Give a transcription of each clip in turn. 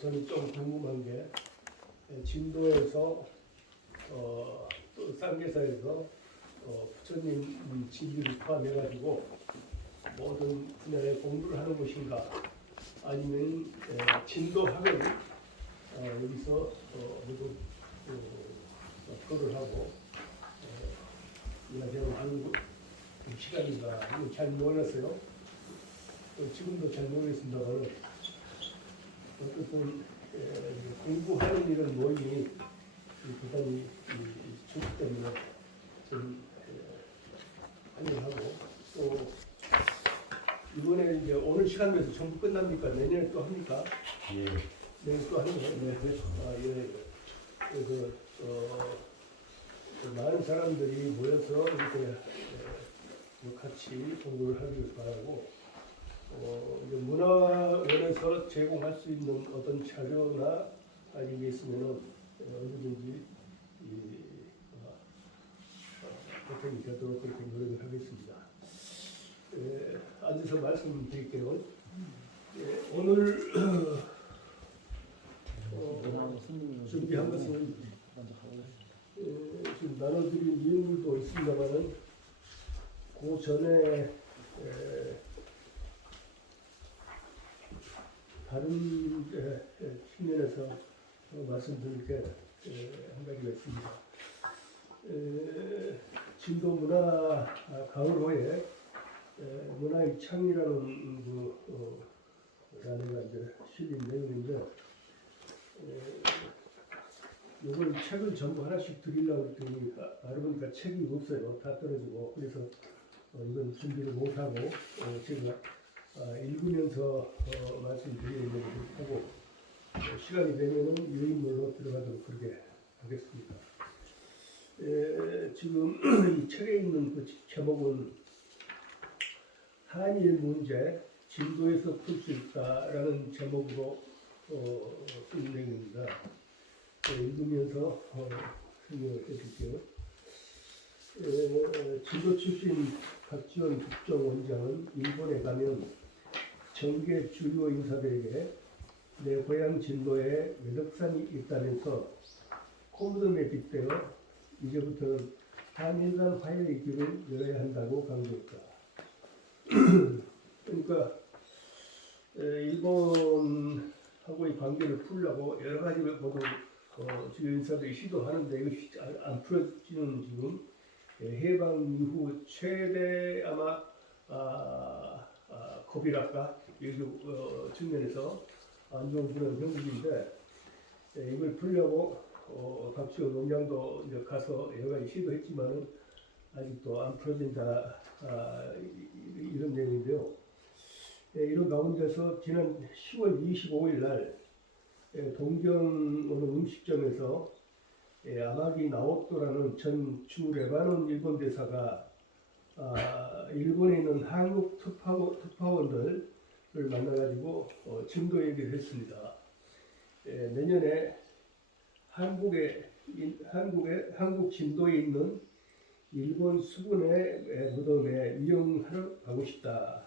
저는 좀 궁금한 게 진도에서 또 쌍계사에서 부처님 진리를 포함해가지고 모든 분야의 공부를 하는 것인가 아니면 진도학을 여기서 모두 토를 하고 이야기하고 하는 시간인가 이건 잘 모르겠어요. 지금도 잘 모르겠습니다만 어쨌든 공부하는 이런 모임이 대단히 좋기 때문에 좀 환영하고 또 이번에 이제 오늘 시간 내에서 전부 끝납니까? 내년에 또 합니까? 예. 내년 또 하는 거예요? 네. 예. 그래서 많은 사람들이 모여서 이렇게 같이 공부를 하기를 바라고 이제 문화원에서 제공할 수 있는 어떤 자료나 이런 게 있으면은 언제든지 보탬이 되도록 그렇게 노력을 하겠습니다. 앉아서 말씀드릴게요. 오늘 준비한 것은 지금 나눠드린 내용들도 있습니다만은 그 전에 다른 측면에서 말씀드릴 게 한 가지가 있습니다. 진도 문화 가을호에 문화의 창이라는 단어가 이제 실린 내용인데 이걸 책을 전부 하나씩 드리려고 했더니 알아보니까 책이 없어요. 다 떨어지고 그래서 이건 준비를 못하고 제가 읽으면서 말씀드리려고 하고 시간이 되면은 유인물로 들어가도록 그렇게 하겠습니다. 지금 이 책에 있는 그 제목은 한일 문제 진도에서 풀 수 있다라는 제목으로 쓴 내용입니다. 읽으면서 설명을 해드릴게요. 진도 출신 박지원 국정원장은 일본에 가면 정계 주요 인사들에게 내 고향 진도에 외덕산이 있다면서 코무덤에 빗대어 이제부터는 한일 간 화해의 길을 열어야 한다고 강조했다. 그러니까 일본하고의 관계를 풀려고 여러 가지 모두 주요 인사들이 시도하는데 이것이 안 풀어지는 지금 해방 이후 최대 아마 겁이랄까 이 측면에서 안 좋은 그런 형국인데 이걸 풀려고 박지원 원장도 이제 가서 여러 가지 시도했지만은 아직도 안 풀어진다 이런 내용인데요. 이런 가운데서 지난 10월 25일 날 동경 어느 음식점에서 아마기 나오토라는 전 주 레바논 일본 대사가 일본에 있는 한국 특파원들을 만나가지고 진도 얘기를 했습니다. 내년에 한국 진도에 있는 일본 수군의 무덤에 위영하러 가고 싶다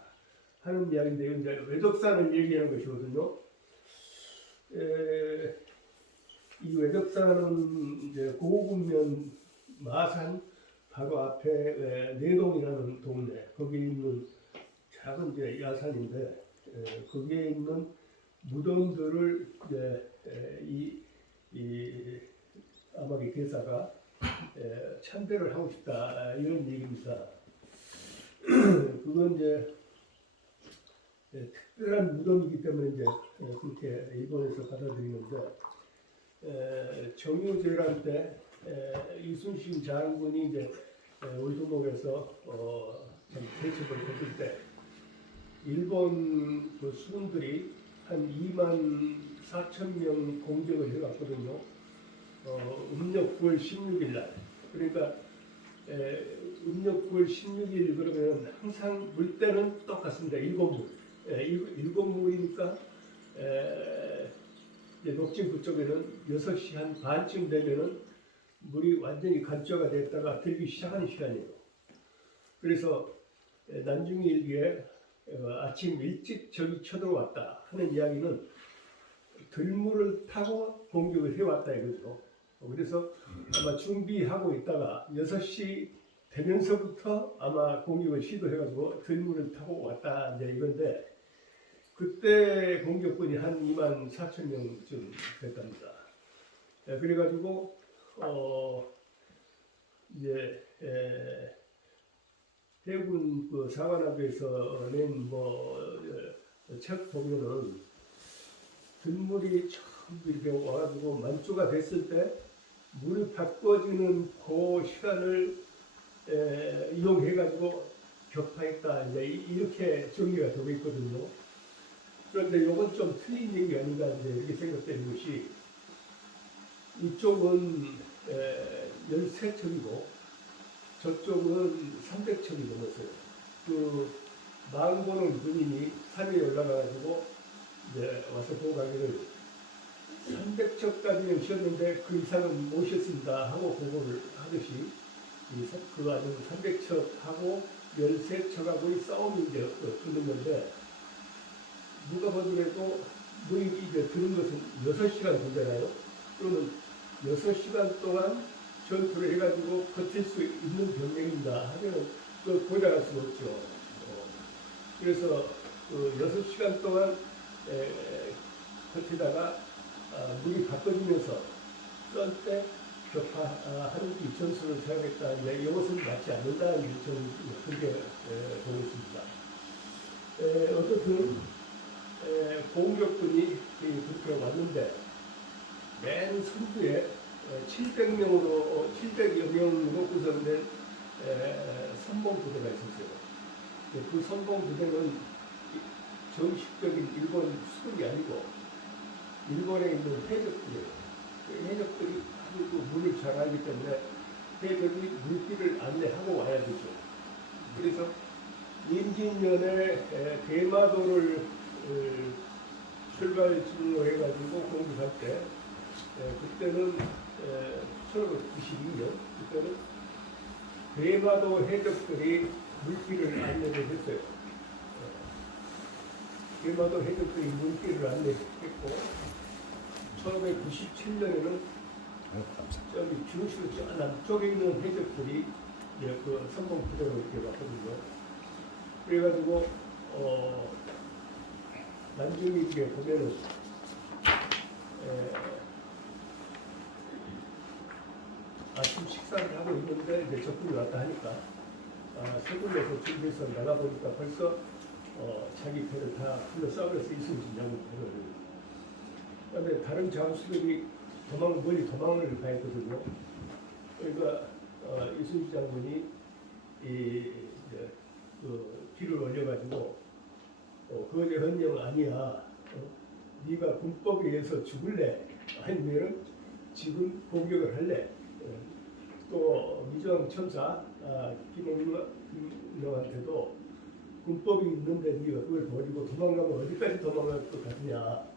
하는 이야기인데요. 이제 외덕산을 얘기하는 것이거든요. 이 외덕산은 이제 고군면 마산 바로 앞에 내동이라는 동네 거기에 있는 작은 이제 야산인데 거기에 있는 무덤들을 이제 이 아마기 대사가 참배를 하고 싶다 이런 얘기입니다. 그건 이제 특별한 무덤이기 때문에 이제 그렇게 일본에서 받아들이는데 정유재란 때 이순신 장군이 이제 울두목에서 대첩을 했을 때 일본 그 수군들이 한 24,000명 공격을 해갔거든요. 음력 9월 16일 날. 그러니까 음력 9월 16일 그러면 항상 물때는 똑같습니다. 일곱물이니까 녹진 그쪽에는 6시 한 반쯤 되면은 물이 완전히 간조가 됐다가 들기 시작하는 시간이에요. 그래서 난중이 일기에 아침 일찍 적이 쳐들어왔다 하는 이야기는 들물을 타고 공격을 해왔다 이거죠. 그래서 아마 준비하고 있다가 6시 되면서부터 아마 공격을 시도해가지고 들물을 타고 왔다 이제 이건데 그때 공격군이 한 24,000명쯤 됐답니다. 그래가지고 이제 해군 그 사관학교에서 낸 책 보면은 들물이 처음 이렇게 와가지고 만조가 됐을 때 물이 바꿔지는 그 시간을 이용해가지고 격파했다 이제 이렇게 정리가 되고 있거든요. 그런데 이건 좀 틀린 얘기 아닌가 이제 이렇게 생각되는 것이 이쪽은 13척이고 저쪽은 300척이 넘었어요. 그 망고는 군인이 산에 올라가가지고 이제 와서 보고 가기를 300척까지는 쉬었는데 그 이상은 못 쉬었습니다 하고 보고를 하듯이 그 안에 300척하고 13척하고의 싸움이 이제 끊었는데 누가 보더라도 너희 이제 들은 것은 6시간 되잖아요. 그러면 6시간 동안 전투를 해가지고 버틸 수 있는 병력인가 하면은 그 고려할 수가 없죠. 그래서 그 6시간 동안 버티다가 물이 바꿔지면서 썰 때 격파하는 이 전술을 사용했다. 이것은 맞지 않는다. 저는 그렇게 보고 있습니다. 어떻든 공격군이 그렇게 왔는데 맨 선두에 700여 명으로 구성된 선봉부대가 있었어요. 그 선봉부대는 정식적인 일본 수군이 아니고 일본에 있는 해적들이에요. 해적들이 아주 물을 잘 알기 때문에 해적이 물길을 안내하고 와야 되죠. 그래서 임진년에 대마도를 출발지로 해가지고 공격할 때 그때는 1592년 그때는 대마도 해적들이 물길을 안내를 했어요. 대마도 해적들이 물길을 안내했고 1597년에는 저기 중시로 저 남쪽에 있는 해적들이 그 선봉부대로 이렇게 왔거든요. 그래가지고 나중에 이렇게 보면은 아침 식사를 하고 있는데 이제 적군이 왔다 하니까 서둘러서 준비해서 나가보니까 벌써 자기 배를 다 둘러싸면서 이순신 장군 배를 그다음에 다른 장수들이 멀리 도망을 가했거든요. 그러니까 이순신 장군이 그 길을 올려가지고 거제 헌령 아니야. 네가 군법에 의해서 죽을래? 아니면 지금 공격을 할래? 또 미정 천사 김영한테도 군법이 있는데 네가 그걸 버리고 도망가면 어디까지 도망갈 것 같으냐?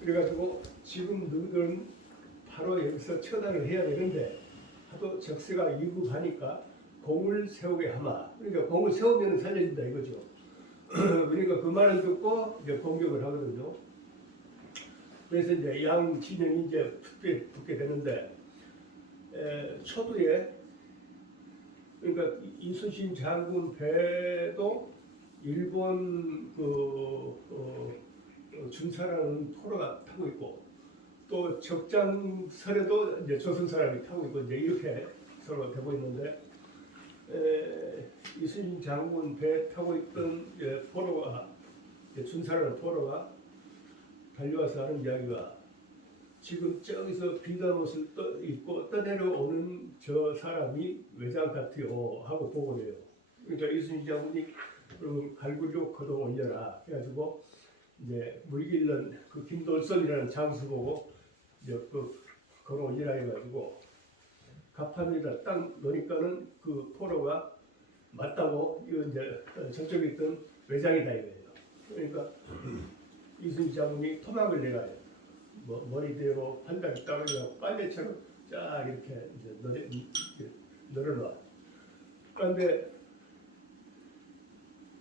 그래가지고 지금 너희들은 바로 여기서 처단을 해야 되는데 하도 적세가 위급하니까 공을 세우게 하마. 그러니까 공을 세우면 살려진다 이거죠. 그러니까 그 말을 듣고 이제 공격을 하거든요. 그래서 이제 양 진영이 이제 붙게 되는데 초두에 그러니까 이순신 장군 배도 일본 준사라는 포로가 타고 있고 또 적장선에도 이제 조선 사람이 타고 있고 이제 이렇게 서로 되고 있는데 이순신 장군 배 타고 있던 포로가 준사라는 포로가 달려와서 하는 이야기가 지금 저기서 비단 옷을 입고 떠내려오는 저 사람이 외장 같아요 하고 보고를 해요. 그러니까 이순신 장군이 그럼 갈구려 거둬 올려라 해가지고 이제 물길른 그 김돌선이라는 장수 보고 이제 그 걸어 올리라 해가지고 갑판에다 딱 놓으니까는 그 포로가 맞다고 이거 이제 저쪽에 있던 외장이다 이거예요. 그러니까 이순신 장군이 토막을 내가요. 머리 대고 판다리 따르려고 빨래처럼 쫙 이렇게 이제 늘어놔. 그런데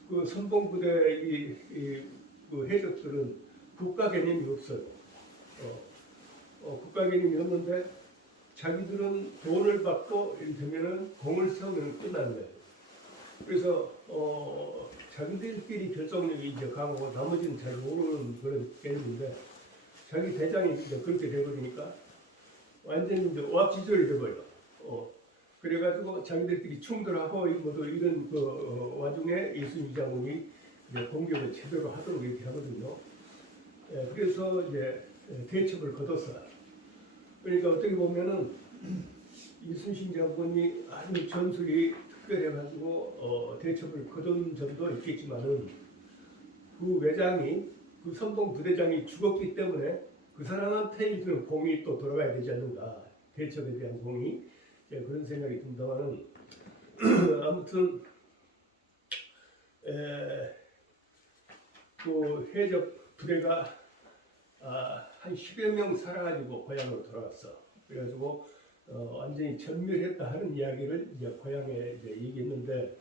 그 선봉부대 그 해적들은 국가 개념이 없어요. 국가 개념이었는데 자기들은 돈을 받고 이를테면은 공을 세우면 끝나는 거예요. 그래서 자기들끼리 결정력이 이제 강하고 나머지는 잘 모르는 그런 개념인데 자기 대장이 이제 그렇게 돼버리니까 완전히 이제 오합지졸이 돼버려. 그래가지고 자기들끼리 충돌하고 뭐 이런 그 와중에 이순신 장군이 이제 공격을 제대로 하도록 이렇게 하거든요. 그래서 이제 대첩을 거뒀어요. 그러니까 어떻게 보면은 이순신 장군이 아주 전술이 특별해가지고 대첩을 거둔 점도 있겠지만은 그 외장이 그 선봉 부대장이 죽었기 때문에 그 사람한테 있는 공이 또 돌아가야 되지 않는가, 대첩에 대한 공이. 그런 생각이 든다만은 아무튼 그 해적 부대가 한 10여 명 살아가지고 고향으로 돌아갔어. 그래가지고 완전히 전멸했다 하는 이야기를 이제 고향에 이제 얘기했는데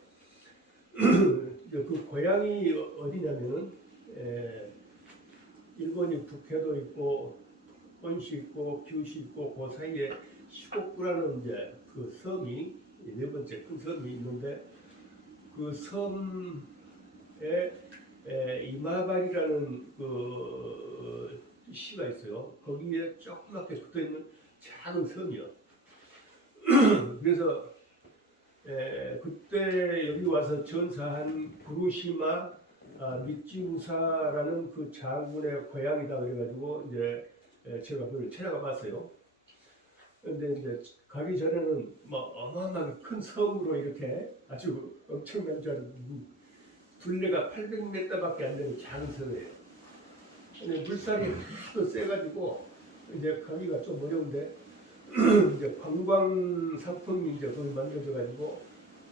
그 고향이 어디냐면은 일본이 북해도 있고 본시 있고 규시 있고 그 사이에 시곡구라는 이제 그 섬이 네 번째 큰 섬이 있는데 그 섬에 이마발이라는 그 시가 있어요. 거기에 조그맣게 붙어 있는 작은 섬이요. 그래서 그때 여기 와서 전사한 구루시마 미찌무사라는 그 장군의 고향이다 그래가지고 이제 제가 그걸 찾아가 봤어요. 근데 이제 가기 전에는 뭐 어마어마하게 큰 섬으로 이렇게 아주 엄청난 줄 알았는데 둘레가 800m밖에 안 되는 작은 섬이에요. 근데 물살이 하도 세가지고 이제 가기가 좀 어려운데 이제 관광 상품이 이제 거기 만들어져가지고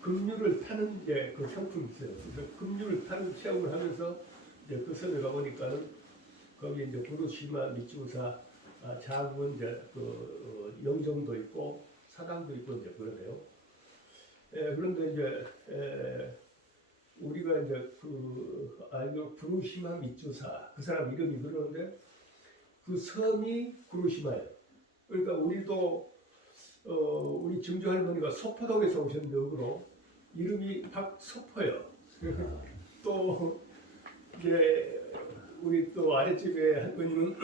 급류를 타는 이제 그 상품이 있어요. 그래서 급류를 타는 체험을 하면서 이제 그 섬에 가보니까는 거기 이제 구루시마 미치무사 장군 이제 그 영정도 있고 사당도 있고 이제 그러네요. 그런데 이제 우리가 이제 그 구루시마 미추사 그 사람 이름이 그러는데 그 섬이 구루시마예요. 그러니까 우리도 우리 증조 할머니가 소포동에서 오셨는데 역으로 이름이 박소포예요. 또 이제 우리 또 아랫집에 할머니는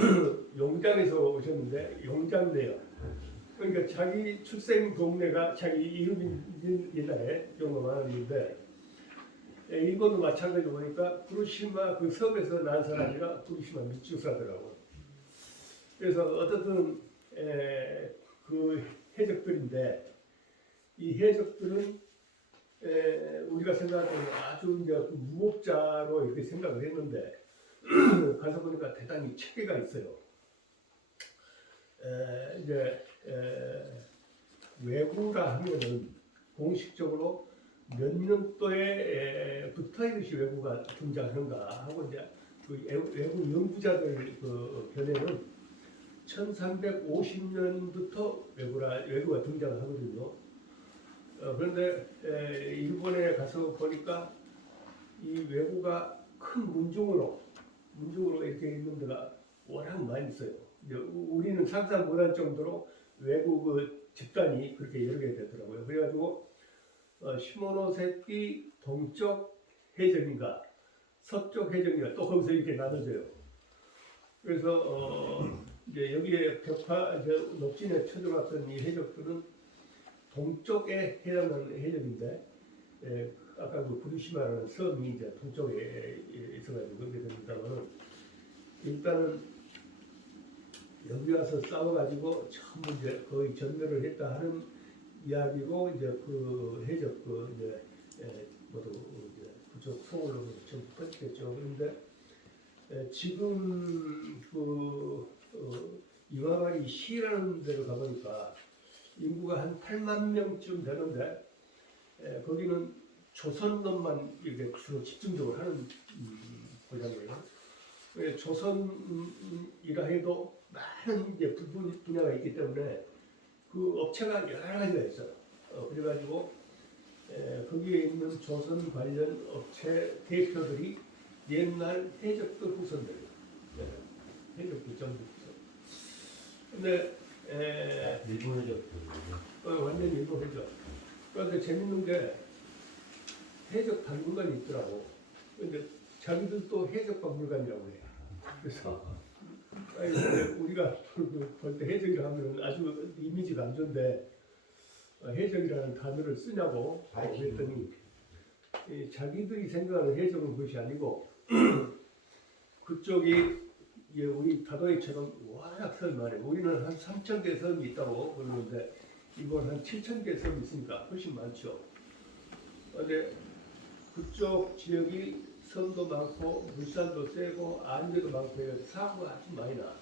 용장에서 오셨는데 용장대요. 그러니까 자기 출생 동네가 자기 이름이 옛날에 경우가 많았는데 일본도 마찬가지로 보니까 구루시마 그 섬에서 난 사람이라 구루시마 미추사더라고. 그래서 어떻든 그 해적들인데 이 해적들은 우리가 생각하는 아주 이제 무법자로 이렇게 생각을 했는데 가서 보니까 대단히 체계가 있어요. 이제 외구라 하면은 공식적으로 몇 년도에부터 이것이 외구가 등장하는가 하고 이제 그 외구 연구자들 그 견해는 1350년부터 외구가 등장을 하거든요. 그런데 일본에 가서 보니까 이 외구가 큰 문중으로 이렇게 있는 데가 워낙 많이 있어요. 우리는 상상 못할 정도로 외국 그 집단이 그렇게 여러 개 되더라고요. 그래가지고 시모노세키 동쪽 해적인가 서쪽 해적인가 또 거기서 이렇게 나눠져요. 그래서 이제 여기에 벽화 녹진에 쳐들어왔던 이 해적들은 동쪽에 해당하는 해적인데 아까 그 구루시마라는 섬이 이제 동쪽에 있어가지고 그렇게 됩니다만은 일단은 여기 와서 싸워가지고 전부 이제 거의 전멸을 했다 하는 이야기고 이제 그 해적 그 이제 모두 이제 그쪽 소울로 전부 퍼지겠죠. 그런데 지금 그 이마바리 시라는 데를 가보니까 인구가 한 8만 명쯤 되는데 거기는 조선놈만 이렇게 주로 집중적으로 하는 고장이에요. 조선이라 해도 많은 이제 분야가 있기 때문에 그 업체가 여러 가지가 있어요. 그래가지고 거기에 있는 조선 관련 업체 대표들이 옛날 해적들 후손들, 해적들 전부 후손. 근데 일본 해적. 완전히 일본 해적. 그런데 재밌는 게 해적 박물관이 있더라고. 근데 자기들도 해적 박물관이라고 해. 그래서 우리가 볼 때 해적이라 하면 아주 이미지가 안 좋은데 해적이라는 단어를 쓰냐고 그랬더니 자기들이 생각하는 해적은 그것이 아니고 그쪽이 우리 다도해처럼 워낙 섬이 많아요. 우리는 한 3,000개 섬이 있다고 그러는데 이건 한 7,000개 섬이 있으니까 훨씬 많죠. 근데 그쪽 지역이 섬도 많고 물살도 세고 안개도 많고 해서 사고가 아주 많이 나.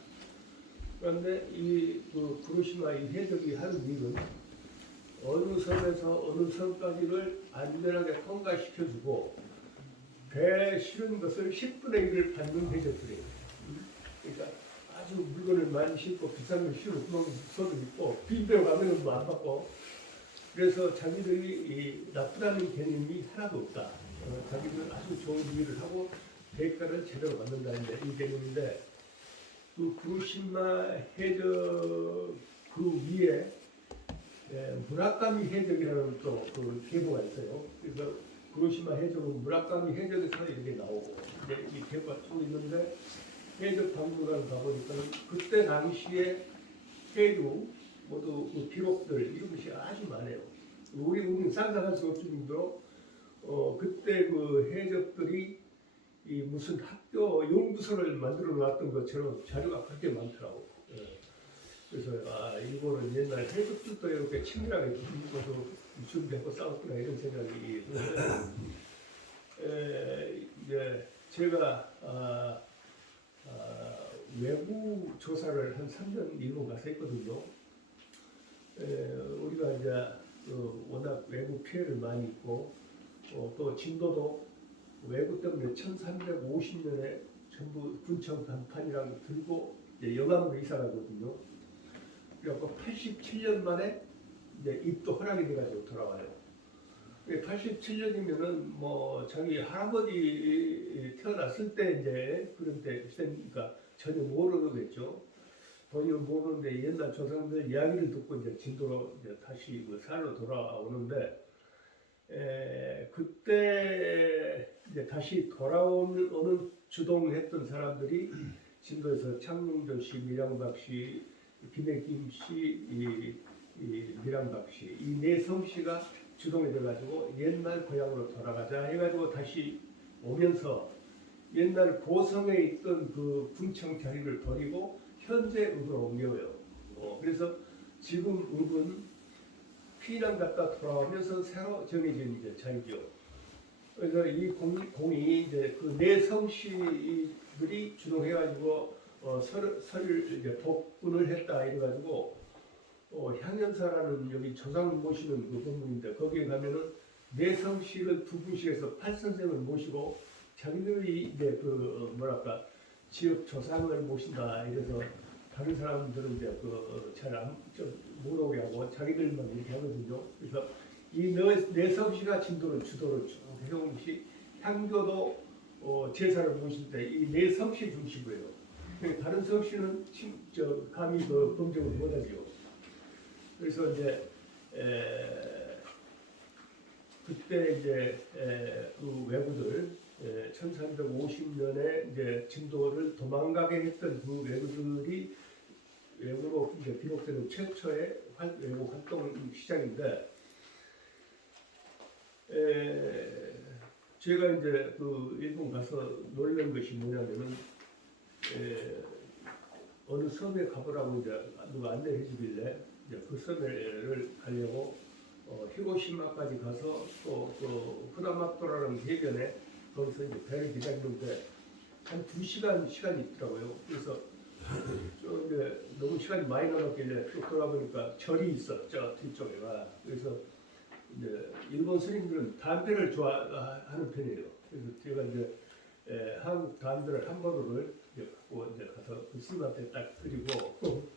그런데 그 구로시마 이 해적이 하는 일은 어느 섬에서 어느 섬까지를 안전하게 통과시켜주고 배 실은 것을 10분의 1을 받는 해적들이에요. 그러니까 아주 물건을 많이 싣고 비싼 걸 실어 그런 것도 있고 빈대로 가면 뭐 안 받고 그래서 자기들이 나쁘다는 개념이 하나도 없다. 자기들은 아주 좋은 일을 하고 대가를 제대로 받는다는 이 개념인데 그 구로시마 해적 그 위에 무라카미 해적이라는 또 그 계보가 있어요. 그래서 구로시마 해적은 무라카미 해적에서 이렇게 나오고 이 계보가 쭉 있는데 해적 박물관 가보니까 그때 당시에 해류 모두 그 기록들 이런 것이 아주 많아요. 우리는 상상할 수 없을 정도로 그때 그 해적들이 이 무슨 학교 연구소를 만들어 놨던 것처럼 자료가 그렇게 많더라고. 그래서 일본은 옛날 해적들도 이렇게 친밀하게 붙어서 준비하고 싸웠구나 이런 생각이 드는데 이제 제가 외부 조사를 한 3년 일본 가서 했거든요. 우리가 이제 워낙 외부 피해를 많이 입고 또 진도도 외국 때문에 1350년에 전부 군청 간판이랑 들고 여강으로 이사 가거든요. 그래서 87년 만에 이제 입도 허락이 돼가지고 돌아와요. 87년이면은 뭐 자기 할아버지 태어났을 때 이제 그런 때니까 전혀 모르겠죠. 전혀 모르는데 옛날 조상들 이야기를 듣고 이제 진도로 이제 다시 그 산으로 돌아오는데 그때 이제 다시 돌아오는 주동했던 사람들이 진도에서 창룡조 씨, 밀양박 씨, 김혜김 씨, 밀양박 씨 이 네 성씨가 주동이 돼가지고 옛날 고향으로 돌아가자 해가지고 다시 오면서 옛날 고성에 있던 그 군청 자리를 버리고 현재 읍으로 옮겨요. 그래서 지금 읍은 피난 갔다 돌아오면서 새로 정해진 이제 자리죠. 그래서 이 공이 이제 그 네 성씨들이 주동해가지고 설을 이제 복군을 했다 이래가지고 향연사라는 여기 조상 모시는 그 건물인데 거기에 가면은 네 성씨를 두 분씩 해서 8선생을 모시고 자기들이 이제 그 뭐랄까 지역 조상을 모신다 이래서 다른 사람들은 이제 그잘 못 오게 하고 자기들만 이렇게 하거든요. 그래서 이 네 성씨가 진도를 주도를 쭉 해온 것이 향교도 제사를 모실 때 이 네 성씨 중심이에요. 다른 성씨는 감히 그 범정을 못하죠. 그래서 이제 그때 이제 그 외구들 1350년에 이제 진도를 도망가게 했던 그 외구들이 외구로 이제 기록되는 최초의 외구 활동 시작인데 제가 이제 그 일본 가서 놀란 것이 뭐냐면은 어느 섬에 가보라고 이제 누가 안내해 주길래 그 섬을 가려고 히로시마까지 가서 또 후나마토라는 해변에 거기서 이제 배를 기다리는데 한 2시간 시간이 있더라고요. 그래서 좀 이제 너무 시간이 많이 남았길래 또 돌아보니까 절이 있었죠 뒤쪽에가. 그래서 이제 일본 스님들은 담배를 좋아하는 편이에요. 그래서 제가 이제 한국 담배를 한 버릇을 갖고 이제 가서 그 스님한테 딱 드리고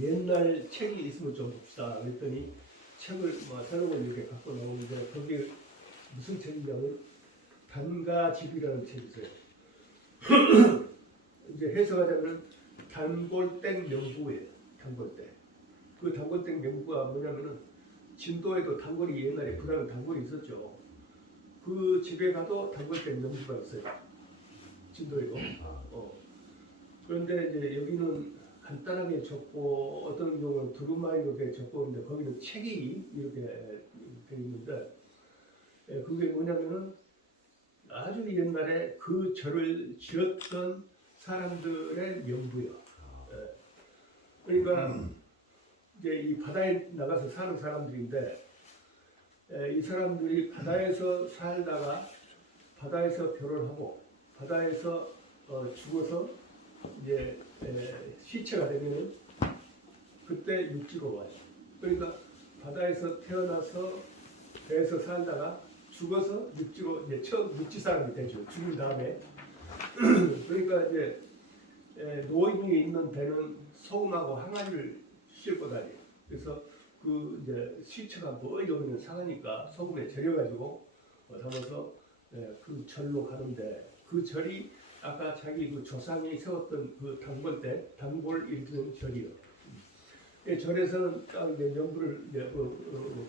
옛날 책이 있으면 좀 봅시다. 그랬더니 책을 새로운 걸 이렇게 갖고 나오는데 거기에 무슨 책이냐면 단가집이라는 책이 있어요. 이제 해석하자면 단골땡 명부예요. 단골땡. 그 단골땡 명부가 뭐냐면은 진도에도 단골이 옛날에 부산 단골이 있었죠. 그 집에 가도 단골땡 명부가 있어요. 진도에도. 그런데 이제 여기는 간단하게 적고 어떤 경우는 두루마리 이렇게 적고 있는데 거기는 책이 이렇게 돼 있는데 그게 뭐냐면은 아주 옛날에 그 절을 지었던 사람들의 명부요. 그러니까 이제 이 바다에 나가서 사는 사람들인데 이 사람들이 바다에서 살다가 바다에서 결혼하고 바다에서 죽어서 이제 시체가 되면은 그때 육지로 와요. 그러니까 바다에서 태어나서 배에서 살다가 죽어서 육지로 이제 처음 육지 사람이 되죠. 죽은 다음에 그러니까 이제 노인이 있는 배는 소금하고 항아리를 싣고 다녀요. 그래서 그 이제 시체가 멀리 오면 상하니까 소금에 절여가지고 담아서 그 절로 가는데 그 절이 아까 자기 그 조상이 세웠던 그 단골 일는 절이요. 절에서는 딱 이제 명부를 이제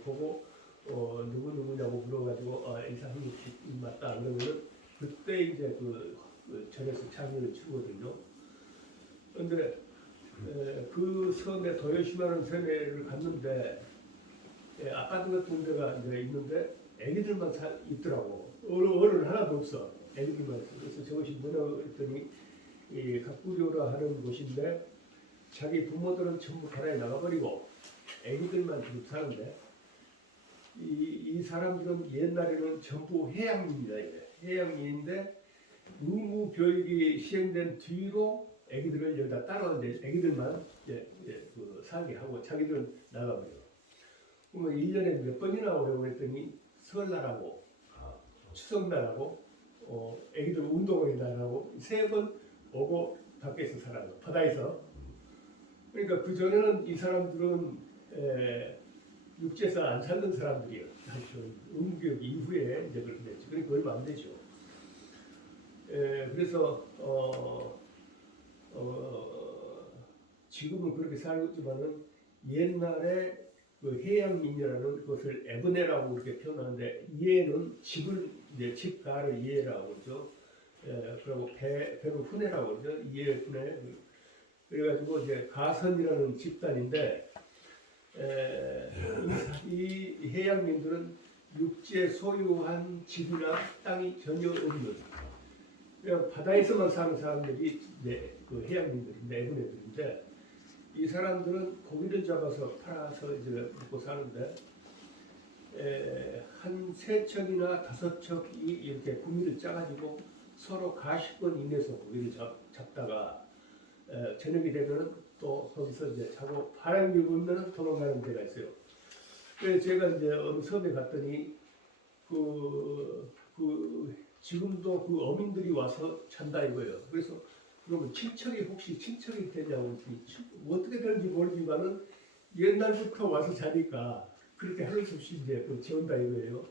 보고 누구 누구냐고 물어가지고 이사님 맞다 그러면은 그때 이제 그 절에서 장례를 치거든요. 그런데 그 섬에 도요시마라는 섬에를 갔는데 아파트 같은 데가 이제 있는데 애기들만 있더라고. 어른 하나도 없어. 애기들만 있어. 그래서 저것이 뭐냐고 했더니 이 각부교라 하는 곳인데 자기 부모들은 전부 바다에 나가버리고 애기들만 지금 사는데 이 사람들은 옛날에는 전부 해양민이다. 해양민인데 의무 교육이 시행된 뒤로 애기들을 여기다 따라오는데 애기들만 그 살게 하고 자기들은 나가버려. 그러면 1년에 몇 번이나 오려고 했더니 설날하고 추석날하고 애기들 운동회 날하고 3번 오고 밖에서 살아요. 바다에서. 그러니까 그 전에는 이 사람들은 육지에서 안 살던 사람들이에요. 의무교육 이후에 이제 그렇게 됐죠. 그러니까 얼마 안 되죠. 그래서 지금은 그렇게 살고 있지만은 옛날에 그 해양민이라는 것을 에브네라고 이렇게 표현하는데 이해는 집을 이제 집가를 이해라고 그러죠. 그리고 배로 훈해라고 그러죠. 이해 훈해. 그래가지고 이제 가선이라는 집단인데 이 해양민들은 육지에 소유한 집이나 땅이 전혀 없는 그냥 바다에서만 사는 사람들이 그 해양민들인데 애분애들인데 이 사람들은 고기를 잡아서 팔아서 이제 먹고 사는데 한 3척이나 5척이 이렇게 구미를 짜가지고 서로 가시권 이내에서 고기를 잡다가 저녁이 되면은 또 거기서 이제 자고 바람이 불면 도망가는 데가 있어요. 그래서 제가 이제 어느 섬에 갔더니 지금도 그 어민들이 와서 잔다 이거예요. 그래서 그러면 친척이 혹시 친척이 되냐고 어떻게 되는지 모르지만은 옛날부터 와서 자니까 그렇게 하는 수 없이 이제 지온다 이거예요.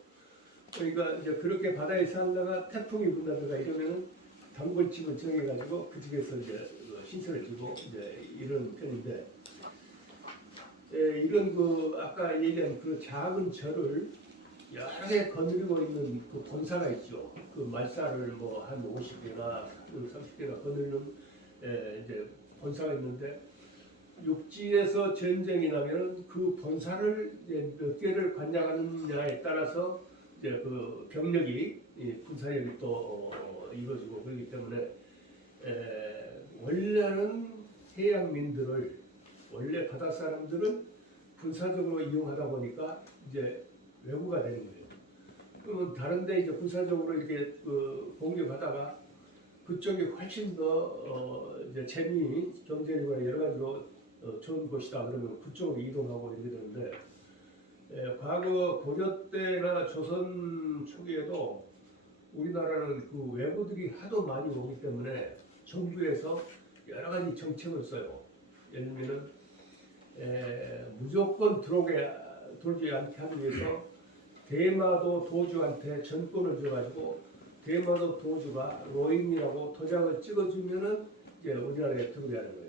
그러니까 이제 그렇게 바다에 살다가 태풍이 분다든가 이러면은 단골집을 정해가지고 그 집에서 이제 신세를 지고 이제 이런 편인데 이런 그 아까 얘기한 그 작은 절을 여러 개 거느리고 있는 그 본사가 있죠. 그 말살을 뭐 한 50개나 30개나 거느리는 이제 본사가 있는데 육지에서 전쟁이 나면 그 본사를 몇 개를 관장하느냐에 따라서 이제 그 병력이 군사력이 또 이루어지고 그렇기 때문에 원래는 해양민들을 원래 바다 사람들은 군사적으로 이용하다 보니까 이제 외구가 되는 거예요. 그러면 다른데 이제 군사적으로 이렇게 공격하다가 그쪽이 훨씬 더 이제 재미, 경제력이나 여러 가지로 좋은 곳이다 그러면 그쪽으로 이동하고 이렇게 되는데 과거 고려 때나 조선 초기에도 우리나라는 그 외구들이 하도 많이 오기 때문에 정부에서 여러 가지 정책을 써요. 예를 들면 무조건 돌지 않게 하기 위해서 대마도 도주한테 전권을 줘가지고 대마도 도주가 로인이라고 도장을 찍어주면은 이제 우리나라에 들어오게 하는 거예요.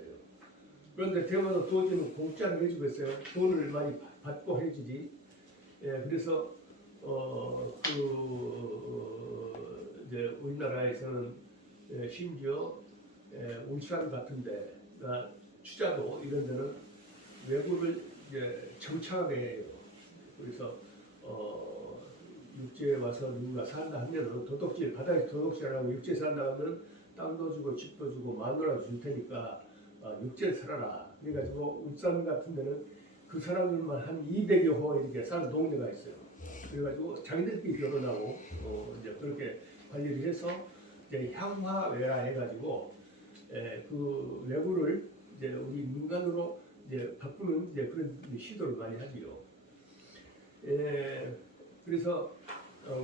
그런데 대만은 도저히 공짜로 해주겠어요. 돈을 많이 받고 해주지. 예, 그래서 이제 우리나라에서는 심지어 울산 같은데 추자도 이런 데는 외국을 이제 정착하게 해요. 그래서 육지에 와서 누군가 산다 하면은 도둑질 바다에서 도둑질을 하면 육지에 산다 하면 땅도 주고 집도 주고 마누라도 줄 테니까 육지에 살아라. 그래가지고 울산 같은 데는 그 사람들만 한 200여 호 이렇게 사는 동네가 있어요. 그래가지고 자기들끼리 결혼하고 이제 그렇게 관리를 해서 이제 향화외라 해가지고 그 외구를 이제 우리 민간으로 이제 바꾸는 이제 그런 시도를 많이 하지요. 그래서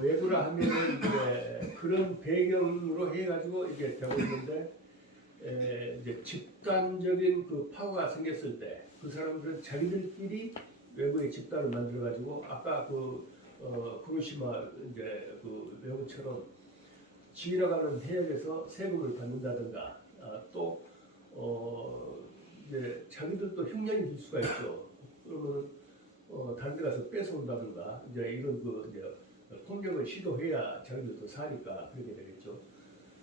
외구라 하면은 이제 그런 배경으로 해가지고 이게 되고 있는데 이제 집단적인 그 파워가 생겼을 때 그 사람들은 자기들끼리 외부의 집단을 만들어가지고 아까 구로시마 이제 그 외국처럼 지나가는 해역에서 세금을 받는다든가 또 이제 자기들도 흉년이 될 수가 있죠. 그러면 다른 데 가서 뺏어온다든가 이제 이런 이제 폭력을 시도해야 자기들도 사니까 그렇게 되겠죠.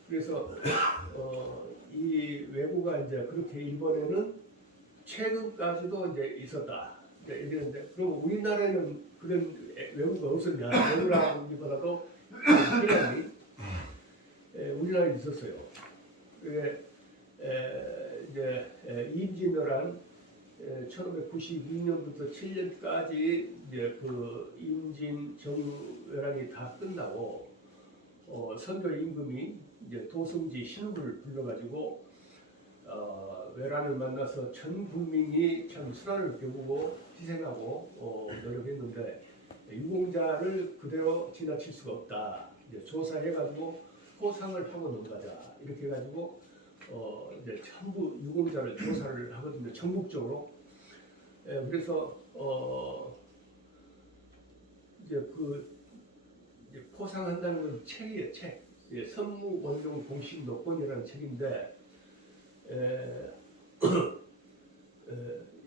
그래서 이 외구가 이제 그렇게 일본에는 최근까지도 이제 있었다. 이제 이랬는데 그럼 우리나라에는 그런 외구가 없었냐? 외구라기보다도 해양이 우리나라에 있었어요. 그게 이제 임진왜란 1592년부터 7년까지 이제 그 임진 정유회란이 다 끝나고 선조 임금이 이제 도성지 신우를 불러가지고 외란을 만나서 전 국민이 참 수란을 겨루고 희생하고 노력했는데 유공자를 그대로 지나칠 수가 없다. 이제 조사해가지고 포상을 하고 넘가자 이렇게 해가지고 이제 전부 유공자를 조사를 하거든요. 전국적으로. 그래서 이제 이제 포상한다는 건 책이에요. 책. 선무원종 공식 노건이라는 책인데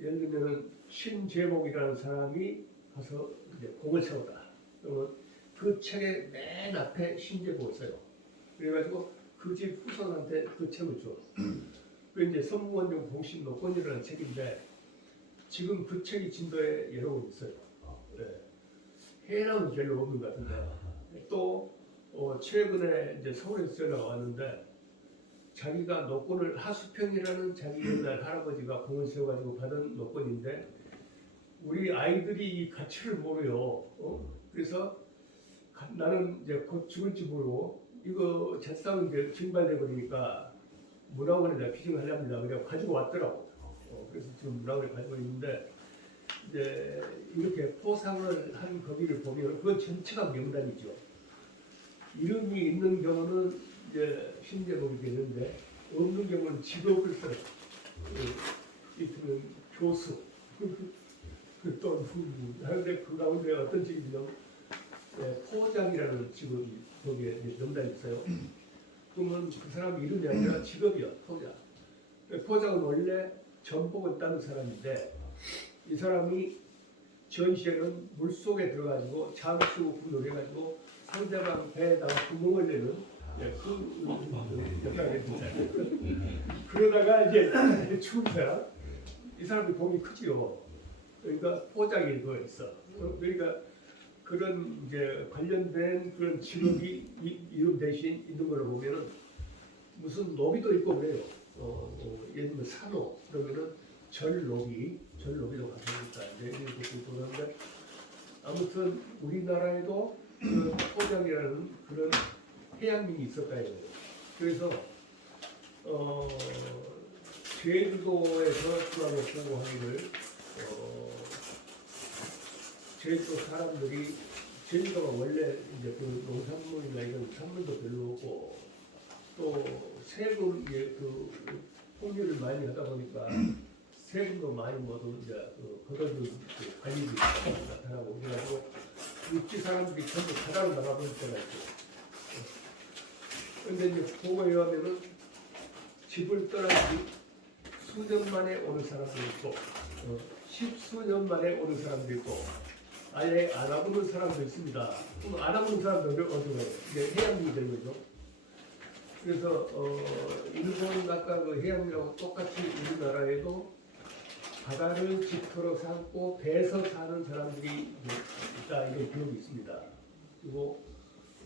예를 들면은 신제목이라는 사람이 가서 이제 공을 세웠다. 그러면 그 책의 맨 앞에 신제목을 써요. 그래가지고 그 집 후손한테 그 책을 줘. 그 이제 선무원종 공식 노건이라는 책인데 지금 그 책이 진도에 여러 권 있어요. 해외는 별로 없는 것 같은데 또 최근에 이제 서울에서 전화가 왔는데 자기가 노건을 하수평이라는 자기 옛날 할아버지가 공을 세워가지고 받은 노건인데 우리 아이들이 이 가치를 모르요. 그래서 나는 이제 곧 죽을지 모르고 이거 재산은 이제 증발돼 버리니까 문화원에다 피증을 하렵니다. 그냥 가지고 왔더라고. 그래서 지금 문화원에 가지고 있는데 이제 이렇게 포상을 한 거기를 보면 그 전체가 명단이죠. 이름이 있는 경우는 이제 신제목이 되는데 없는 경우는 직업을 써요. 이틀은 교수 또 하는데 그 가운데 어떤 직업이냐면 포장이라는 직업이 거기에 명단이 있어요. 그러면 그 사람 이름이 아니라 직업이요. 포장. 포장은 원래 전복을 따는 사람인데 이 사람이 전시에는 물 속에 들어가지고 잠수군을 해가지고 상대방 배에다가 구멍을 내는 그 역할을 했습니다. 그러다가 이제 죽은 사람, 이 사람이 공이 크지요. 그러니까 포장이 그거 있어. 그러니까 그런 이제 관련된 그런 직업이 이름 대신 있는 걸 보면은 무슨 노비도 있고 그래요. 예를 들면 산호 그러면은 전노비도 가능하니까 이제 이런 것도 있고 그런데 아무튼 우리나라에도 그 포장이라는 그런 해양민이 있었다 이거예요. 그래서 제주도에서 중앙에 보고하기를 제주도 사람들이 제주도가 원래 이제 그 농산물이나 이런 산물도 별로 없고 또 세금 그 통일을 많이 하다 보니까 세금도 많이 모두 이제 걷어준 관리비 나타나고 그래가지고 육지 사람들이 전부 바다로 나가버릴 때가 있고. 그런데 이제 보고에 의하면은 집을 떠나지 수년 만에 오는 사람도 있고 십수년 만에 오는 사람도 있고 아예 안 와보는 사람도 있습니다. 그럼 안 와보는 사람들은 어디 가요? 이제 해양국이 되는 거죠. 그래서 일본 아까 그 해양국하고 똑같이 우리나라에도 바다를 집터로 삼고 배에서 사는 사람들이 있다 이런 기록이 있습니다. 그리고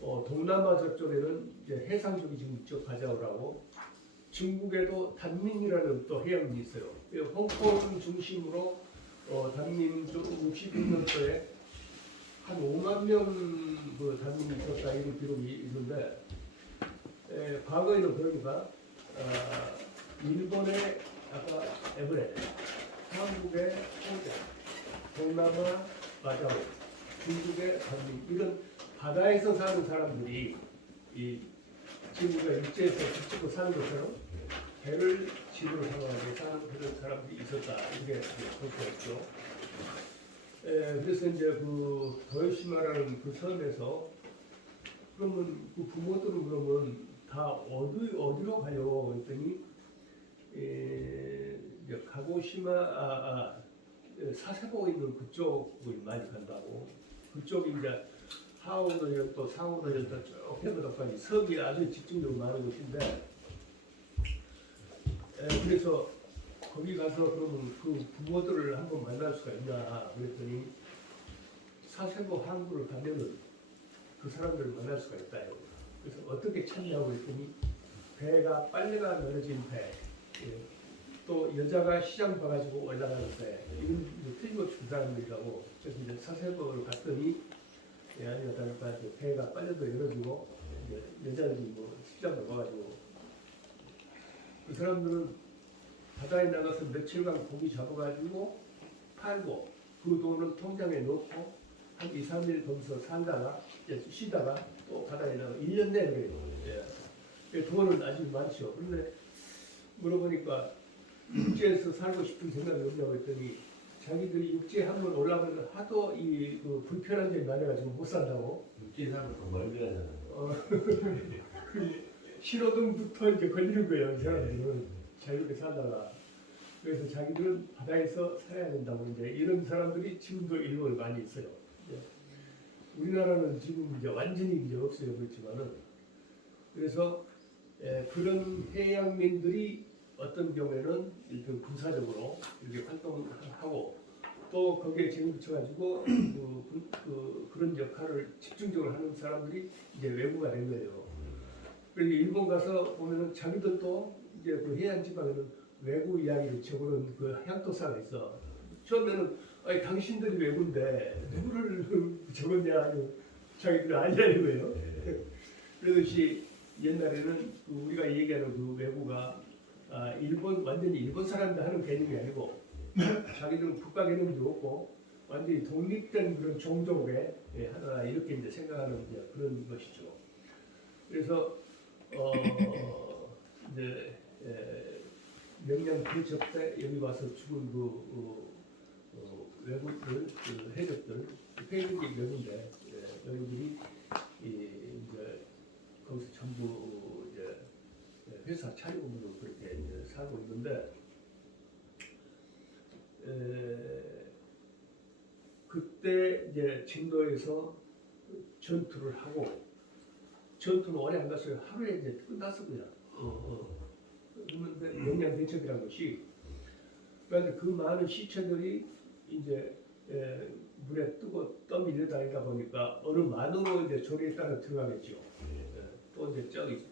동남아 저쪽에는 이제 해상 쪽이 지금 이쪽 가자오라고 중국에도 단민이라는 또 해양국이 있어요. 홍콩 중심으로 단민 쪽 69년도에 한 5만 명 그 단민이 있었다 이런 기록이 있는데 과거에는 그러니까 일본의 아까 에브레, 한국의 홍대, 동남아 마자오, 중국의 단민 이런 바다에서 사는 사람들이 이 지금 우리가 일제에서 집 짓고 사는 것처럼 배를 집으로 삼아서 사는 그런 사람들이 있었다 이게 볼 수 있죠. 그래서 이제 그 도요시마라는 그 섬에서 그러면 그 부모들은 그러면 다 어디로 가요? 했더니 이제 가고시마 사세보 있는 그쪽을 많이 간다고. 그쪽이 이제 하오도현 또 상오도현 쭉 해보다까지 섬이 아주 집중적으로 많은 곳인데 그래서 거기 가서 그러면 그 부모들을 한번 만날 수가 있냐 그랬더니 사세보 항구를 가면은 그 사람들을 만날 수가 있다요. 그래서 어떻게 찾냐고 했더니 배가 빨래가 늘어진 배, 또 여자가 시장 봐가지고 올라가는 배, 이런 틀림없이 그 사람들이라고. 그래서 이제 사세보를 갔더니 아니가 다를까 배가 빨래도 열어주고 여자들이 뭐 시장을 봐가지고 그 사람들은 바다에 나가서 며칠간 고기 잡아가지고 팔고 그 돈을 통장에 넣고 한 2, 3일 거기서 살다가 쉬다가 또 바다에 나가 1년 내내 그래요. 예. 돈은 아주 많죠. 그런데 물어보니까 육지에서 살고 싶은 생각이 없냐고 했더니 자기들이 육지에 한번 올라가면 하도 그 불편한 점이 많아가지고 못 산다고. 육지에 살면 더 멀리 가잖아요. 그 신호등부터 이제 걸리는 거예요. 이 사람들은 자유롭게 살다가. 그래서 자기들은 바다에서 살아야 된다고 이제 이런 사람들이 지금도 일본에 많이 있어요. 우리나라는 지금 이제 완전히 이제 없어요. 그렇지만은 그래서 그런 해양민들이 어떤 경우에는 일단 군사적으로 이렇게 활동하고 또 거기에 재미붙여가지고 그런 역할을 집중적으로 하는 사람들이 이제 외부가 된 거예요. 그래서 일본 가서 보면은 자기들도 이제 그 해안 지방에는 외구 이야기를 적어놓은 그 향토사가 있어. 처음에는 아니 당신들이 외구인데 누구를 적었냐 자기들이 아니라는 거예요. 그러듯이 옛날에는 그 우리가 얘기하는 그 외구가 일본 완전히 일본 사람들 하는 개념이 아니고 자기들은 국가 개념도 없고 완전히 독립된 그런 종족의 하나 이렇게 이제 생각하는 그런 것이죠. 그래서 이제 명량 대첩 때 여기 와서 죽은 외국들, 그 해적들, 회군이 몇인데 여기들이 이제 거기서 전부 이제 회사 차리고 그렇게 이제 살고 있는데 그때 이제 진도에서 전투를 하고 전투는 오래 안 갔어요. 하루에 이제 끝났어 그냥. 그런데 명량 대첩이라는 것이 그러니까 그 많은 시체들이 이제 물에 뜨고 떠밀려 다니다 보니까 어느 만으로 이제 조리에 따라 들어가겠죠. 또 이제 저기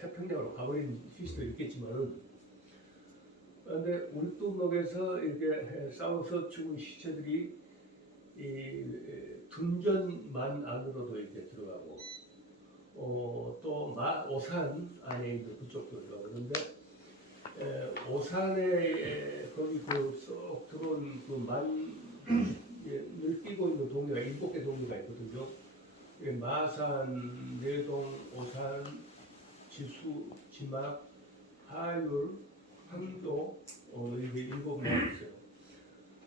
태평양으로 가버린 시스도 있겠지만은 그런데 울두먹에서 이렇게 싸워서 죽은 시체들이 이 둔전만 안으로도 이렇게 들어가고 또 오산 안에 있는 그쪽도 들어가고 그런데 오산에 거기 쏙 들어온 늘 끼고 있는 동네가 7개 동네가 있거든요. 마산, 내동, 오산, 지수, 지막, 하율, 항도 이렇게 7마을 있어요.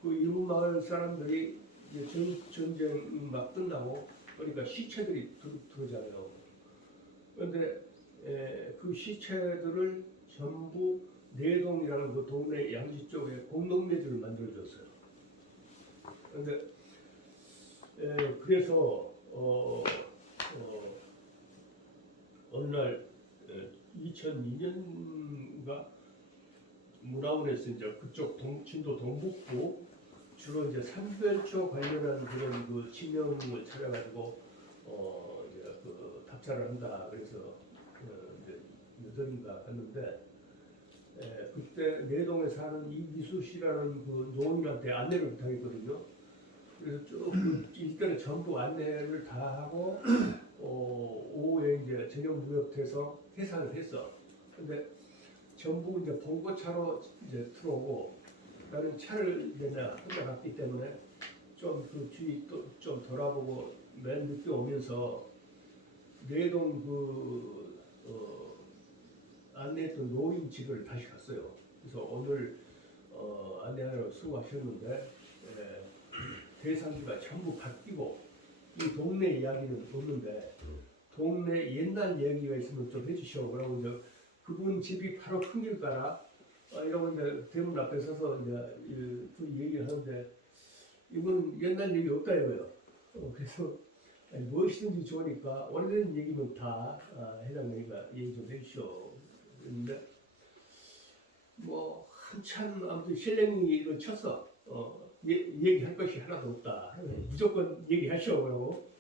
그 7마을 사람들이 이제 전쟁 막 끝나고 그러니까 시체들이 들어오잖아요. 그런데 그 시체들을 전부 내동이라는 그 동네 양지 쪽에 공동묘지를 만들어줬어요. 그런데 그래서 어느 날 2002년인가 문화원에서 이제 그쪽 진도 동북부 주로 이제 산별초 관련한 그런 그 지명을 찾아가지고 이제 그 답사를 한다. 그래서 이제 여덟인가 갔는데 그때 내동에 사는 이미수 씨라는 그 노인한테 안내를 부탁했거든요. 그래서 쭉그 일대를 전부 안내를 다 하고 오후에 이제 저녁 무렵돼서 해산을 했어. 근데 전부 이제 봉고차로 이제 들어오고 나는 차를 이제 내가 혼자 갔기 때문에 좀 그 주위 또 좀 돌아보고 맨 늦게 오면서 내동 안내했던 노인 집을 다시 갔어요. 그래서 오늘 안내하느라 수고하셨는데 대상지가 전부 바뀌고 이 동네 이야기는 없는데 동네 옛날 이야기가 있으면 좀 해주시오. 그러고 이제 그분 집이 바로 큰 길가라. 이러고 이제 대문 앞에 서서 이제 둘이 얘기를 하는데 이건 옛날 얘기 없다 이거예요. 그래서 무엇이든지 좋으니까 오래된 얘기면 다 해당되니까 얘기 좀 해주시오. 그런데 뭐 한참 아무튼 실랭이 이걸 쳤어. 얘기할 것이 하나도 없다. 무조건 얘기하시오. 그러고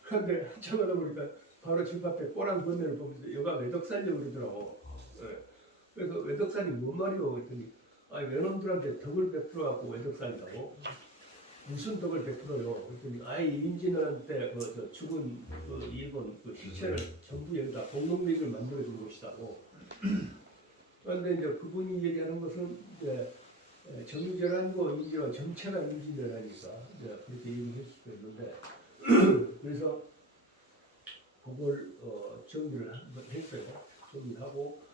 그런데 한참 하다 보니까 바로 집 앞에 꼬랑 건네를 보면서 여가 외덕산이라고 그러더라고. 그래서 외덕산이 뭔 말이오? 그랬더니 외놈들한테 덕을 베풀어갖고 외덕산이라고. 무슨 덕을 베풀어요? 그랬더니 임진왜란 그 죽은 그 일본 그 시체를 전부 여기다 공동묘지를 만들어준 곳이다고. 그런데 이제 그분이 얘기하는 것은 이제 정절한과 임진왜란 정체가 임진왜란이니까 이제 그렇게 얘기했을 수 있는데 그래서 그걸 정리를 했어요. 정리하고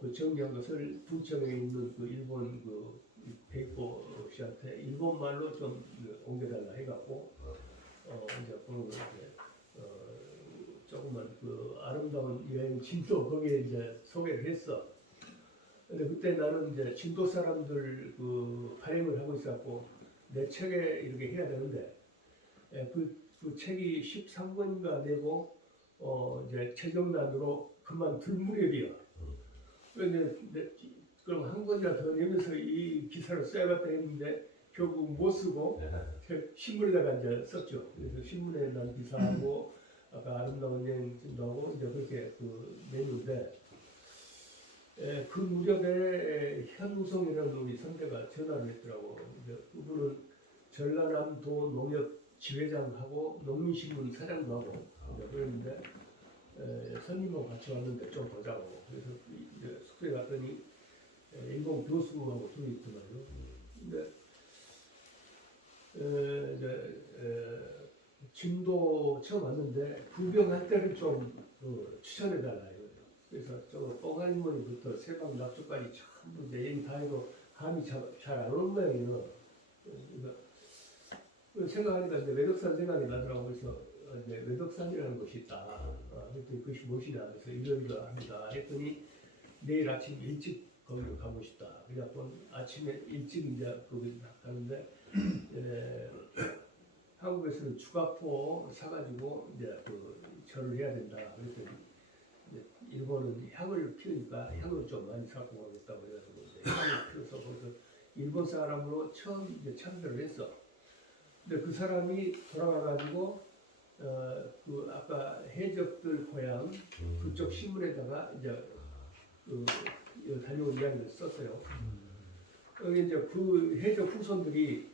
그 정리한 것을 분청에 있는 그 일본 그 베이코 씨한테 일본 말로 좀 옮겨달라 해갖고 이제 그런 걸 이제 조금만 그 아름다운 여행 진도 거기에 이제 소개를 했어. 근데 그때 나는 이제 진도 사람들 그 발행을 하고 있었고 내 책에 이렇게 해야 되는데 그 책이 13권인가 되고 이제 최종단으로 그만둘 무렵이야. 그럼 한 권이나 더 내면서 이 기사를 써야겠다 했는데 결국 못 쓰고 신문에다가 이제 썼죠. 그래서 신문에 난 기사하고 아까 아름다운 여행 나오고 이제 그렇게 냈는데 그 무렵에 현우성이라는 우리 선배가 전화를 했더라고. 이제 그분은 전라남도 농협 지회장하고 농민신문 사장도 하고 그랬는데 선임하고 같이 왔는데 좀 보자고. 그래서 이제 숙소에 갔더니 일본 교수하고 둘이 있더만요. 근데 진도 처음 왔는데 구경할 때를 좀 추천해달라 이거예요. 그래서 저 뻥할머니부터 세방 낙조까지 전부 내일 다 해도 감이 잘 안 오는 모양이에요. 그러니까 생각하니까 이제 외덕산 생각이 나더라고. 그래서 이제 외덕산이라는 것이 있다. 그랬더니 그것이 무엇이냐. 그래서 이러합니다. 했더니 내일 아침 일찍 거기로 가고 싶다. 그래갖고 아침에 일찍 이제 거기 가는데 한국에서는 주가포 사가지고 이제 절을 해야 된다. 그랬더니 일본은 향을 피우니까 향을 좀 많이 사고 가겠다고 그래가지고 향을 피워서 거기서 일본 사람으로 처음 이제 참배를 했어. 근데 그 사람이 돌아가가지고 그 아까 해적들 고향 그쪽 신문에다가 이제 다녀온 이야기를 썼어요. 여기 이제 그 해적 후손들이